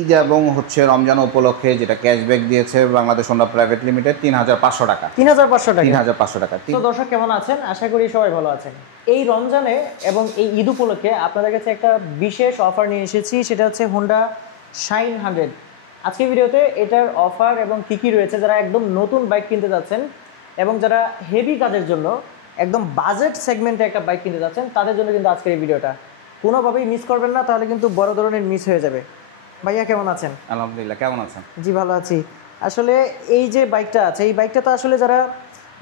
ঈদ এবং রমজান উপলক্ষে যেটা ক্যাশব্যাক দিয়েছে বাংলাদেশ হোন্ডা প্রাইভেট লিমিটেড ৩৫০০ টাকা। ৩৫০০ টাকা। তো দর্শক কেমন আছেন? আশা করি সবাই ভালো আছেন। এই রমজানে এবং এই ঈদ উপলক্ষে আপনাদের কাছে একটা বিশেষ অফার নিয়ে এসেছি, সেটা হচ্ছে হোন্ডা শাইন 100। আজকের ভিডিওতে এটার অফার এবং কী কী রয়েছে, যারা একদম নতুন বাইক কিনতে যাচ্ছেন এবং যারা হেভি কাজের জন্য একদম বাজেট সেগমেন্টে একটা বাইক কিনতে যাচ্ছেন, তাদের জন্য কিন্তু আজকের এই ভিডিওটা কোনোভাবেই মিস করবেন না, তাহলে কিন্তু বড় ধরনের মিস হয়ে যাবে। ভাইয়া কেমন আছেন? আলহামদুলিল্লাহ, কেমন আছেন? জি ভালো আছি। আসলে এই যে বাইকটা আছে, এই বাইকটা তো আসলে যারা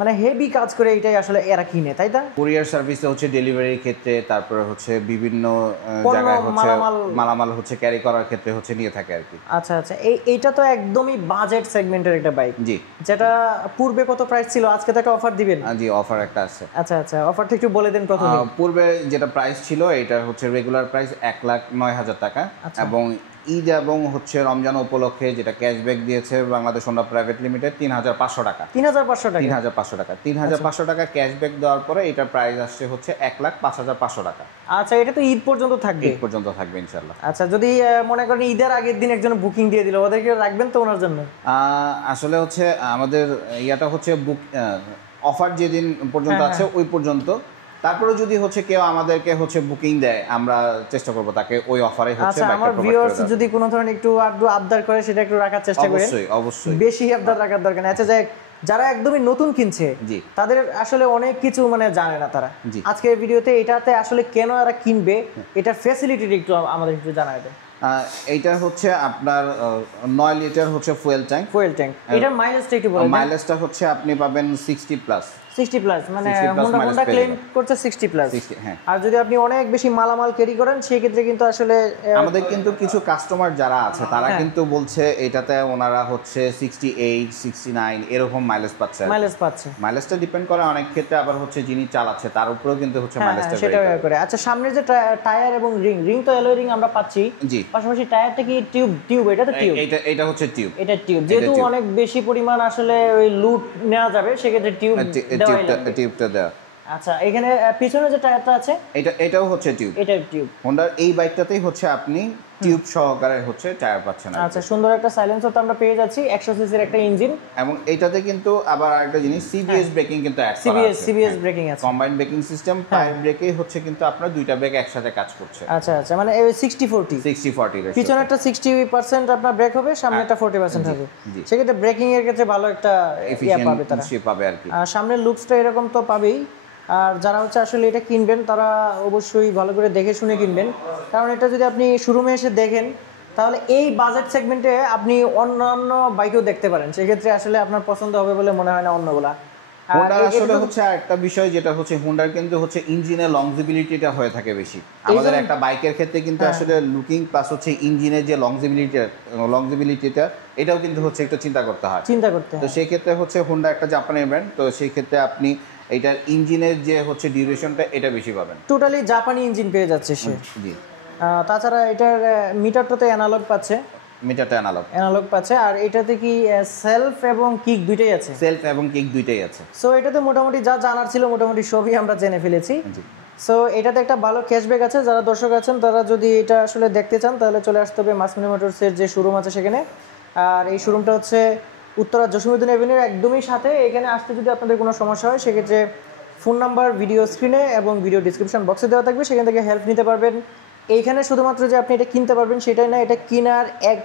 মানে হেভি কাজ করে এটাই আসলে এরা কিনে, তাই না? কুরিয়ার সার্ভিসে ডেলিভারির ক্ষেত্রে, তারপরে বিভিন্ন জায়গায় মালামাল ক্যারি করার ক্ষেত্রে নিয়ে থাকে আর কি। আচ্ছা আচ্ছা, এইটা তো একদমই বাজেট সেগমেন্টের একটা বাইক। জি, যেটা পূর্বে কত প্রাইস ছিল, আজকে তো একটা অফার দিবেন? জি, অফার একটা আছে। আচ্ছা আচ্ছা, অফারটা একটু বলে দেন। প্রথমে পূর্বে যেটা প্রাইস ছিল, এটা রেগুলার প্রাইস ১,০৯,০০০ টাকা, এবং ঈদ এবং রমজান উপলক্ষে যেটা ক্যাশব্যাক দিয়েছে বাংলাদেশ হোন্ডা প্রাইভেট লিমিটেড ৩৫০০ টাকা। ৩৫০০ টাকা। ৩৫০০ টাকা ক্যাশব্যাক দেওয়ার পরে এটার প্রাইস আসছে ১,৫৫,৫০০ টাকা। আচ্ছা, এটা তো ঈদ পর্যন্ত থাকবে? ঈদ পর্যন্ত থাকবে ইনশাআল্লাহ। আচ্ছা, যদি মনে করেন ঈদের আগের দিন একজন বুকিং দিয়ে দিল, ওদেরকে রাখবেন তো ওনার জন্য? আসলে আমাদের ইয়াটা বুক অফার যেদিন পর্যন্ত আছে ওই পর্যন্ত। তারপরে যদি কেউ আমাদেরকে বুকিং দেয়, আমরা চেষ্টা করব তাকে ওই অফারে আচ্ছা, আমার ভিউয়ার্স যদি কোনো ধরনের একটু আবদার করে, সেটা একটু রাখার চেষ্টা করেন। অবশ্যই বেশি আবদার রাখার দরকার নেই। আচ্ছা, যারা একদমই নতুন কিনছে, তাদের আসলে অনেক কিছু জানে না তারা। আজকের ভিডিওতে এটাতে আসলে কেন এরা কিনবে, এটার ফ্যাসিলিটিটা একটু আমাদের একটু জানায় দেন। এইটা আপনার 9 লিটার ফুয়েল ট্যাঙ্ক। এটার মাইলেজটা একটু বলেন। মাইলেজটা আপনি পাবেন 60 প্লাস। 60 প্লাস মানে হোন্ডা ক্লেম করছে 60 প্লাস। হ্যাঁ। আর যদি আপনি অনেক বেশি মালামাল ক্যারি করেন, সেই ক্ষেত্রে কিন্তু আসলে আমাদের কিছু কাস্টমার যারা আছে, তারা কিন্তু বলছে এটাতে ওনারা 68 69 এরকম মাইলেজ পাচ্ছে। মাইলেজটা ডিপেন্ড করে অনেক ক্ষেত্রে, আবার যিনি চালাচ্ছে তার উপরেও কিন্তু মাইলেজটা সেটা করে। আচ্ছা, সামনে যে টায়ার এবং রিং তো অ্যালয় রিং আমরা পাচ্ছি। জি, পাশাপাশি টায়ারটা কি টিউব? এটা তো টিউব। এটা টিউব। এটা টিউব, যেহেতু অনেক বেশি পরিমাণ আসলে ওই লুট নেওয়া যাবে, সেক্ষেত্রে টিউবটা দেওয়া। আচ্ছা, এখানে পিছনে যে টায়ারটা আছে, এটাও টিউব। এটা টিউব। হোন্ডার এই বাইকটাতেই আপনি টিউব সহকারে টায়ার পাচ্ছেন। আচ্ছা, সুন্দর একটা সাইলেন্সার তো আমরা পেয়ে যাচ্ছি, 100 সিসির একটা ইঞ্জিন, এবং এটাতে কিন্তু আবার আরেকটা জিনিস, সিবিএস ব্রেকিং কিন্তু অ্যাড করা আছে। সিবিএস ব্রেকিং আছে, কম্বাইন্ড ব্রেকিং সিস্টেম। পায়ের ব্রেকেই কিন্তু আপনার দুইটা ব্রেক একসাথে কাজ করছে। আচ্ছা আচ্ছা, মানে 60-40 পিছনে একটা 60% আপনার ব্রেক হবে, সামনে একটা 40% হবে। সেক্ষেত্রে ব্রেকিং এর ক্ষেত্রে ভালো একটা পাবে আর কি। আর সামনের লুকসটা এরকম তো পাবেই। আর যারা আসলে এটা কিনবেন, তারা অবশ্যই ভালো করে দেখে শুনে কিনবেন, কারণ এটা যদি আপনি শোরুমে এসে দেখেন, তাহলে এই বাজেট সেগমেন্টে আপনি অন্যান্য বাইকও দেখতে পারেন। সেক্ষেত্রে আসলে আপনার পছন্দ হবে বলে মনে হয় না অন্যগুলা। হোন্ডার আসলে একটা বিষয় যেটা হোন্ডার কিন্তু ইঞ্জিনের লংজিবিলিটিটা হয়ে থাকে বেশি। আমাদের একটা বাইকের ক্ষেত্রে কিন্তু আসলে লুকিং প্লাস ইঞ্জিনের যে লংজিবিলিটিটা, এটাও কিন্তু একটু চিন্তা করতে হয়। তো সেই ক্ষেত্রে হোন্ডা একটা জাপানি ব্র্যান্ড, তো সেই ক্ষেত্রে আপনি এটার ইঞ্জিনের যে ডিউরেশনটা, এটা বেশি পাবেন। টোটালি জাপানি ইঞ্জিন পেয়ে যাচ্ছে সে। জি। তাছাড়া এটার মিটারটাতে অ্যানালগ পাচ্ছে। অ্যানালগ পাচ্ছে। আর এটাতে কি সেলফ এবং কিক দুইটাই আছে? সো এটাতে মোটামুটি যা জানার ছিল মোটামুটি সবই আমরা জেনে ফেলেছি। সো এটাতে একটা ভালো ক্যাশব্যাক আছে। যারা দর্শক আছেন, তারা যদি এটা আসলে দেখতে চান, তাহলে চলে আসতে হবে মাসমিনি মোটরসের যে শোরুম আছে সেখানে। আর এই শোরুমটা উত্তরা জসীমউদ্দিন এভিনিউর একদমই সাথে। এখানে আসতে যদি আপনাদের কোনো সমস্যা হয়, সেক্ষেত্রে ফোন নাম্বার ভিডিও স্ক্রিনে এবং ভিডিও ডিসক্রিপশন বক্সে দেওয়া থাকবে, সেখান থেকে হেল্প নিতে পারবেন। এইখানে শুধুমাত্র যে আপনি এটা কিনতে পারবেন সেটাই না, এটা কেনার এক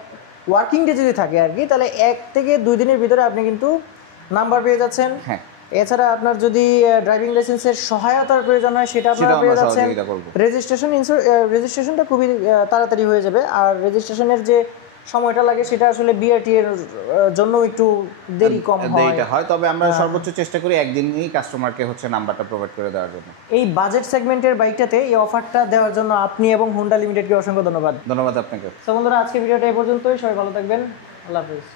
ওয়ার্কিং ডে যদি থাকে আর কি, তাহলে 1 থেকে 2 দিনের ভিতরে আপনি কিন্তু নাম্বার পেয়ে যাচ্ছেন। হ্যাঁ। এছাড়া আপনার যদি ড্রাইভিং লাইসেন্সের সহায়তার প্রয়োজন হয়, সেটা আপনারা পেয়ে যাচ্ছেন। রেজিস্ট্রেশনটা খুবই তাড়াতাড়ি হয়ে যাবে। আর রেজিস্ট্রেশনের যে সময়টা লাগে, সেটা আসলে বিআরটি এর জন্য একটু কম হয়। তবে আমরা সর্বোচ্চ চেষ্টা করি একদিনই কাস্টমারকে নাম্বারটা প্রোভাইড করে দেওয়ার জন্য। এই বাজেট সেগমেন্টের বাইকটাতে এই অফারটা দেওয়ার জন্য আপনি এবং হোন্ডা লিমিটেডকে অসংখ্য ধন্যবাদ আপনাকে। তো বন্ধুরা, আজকে ভিডিওটা এই পর্যন্তই। সবাই ভালো থাকবেন। আল্লাহ হাফেজ।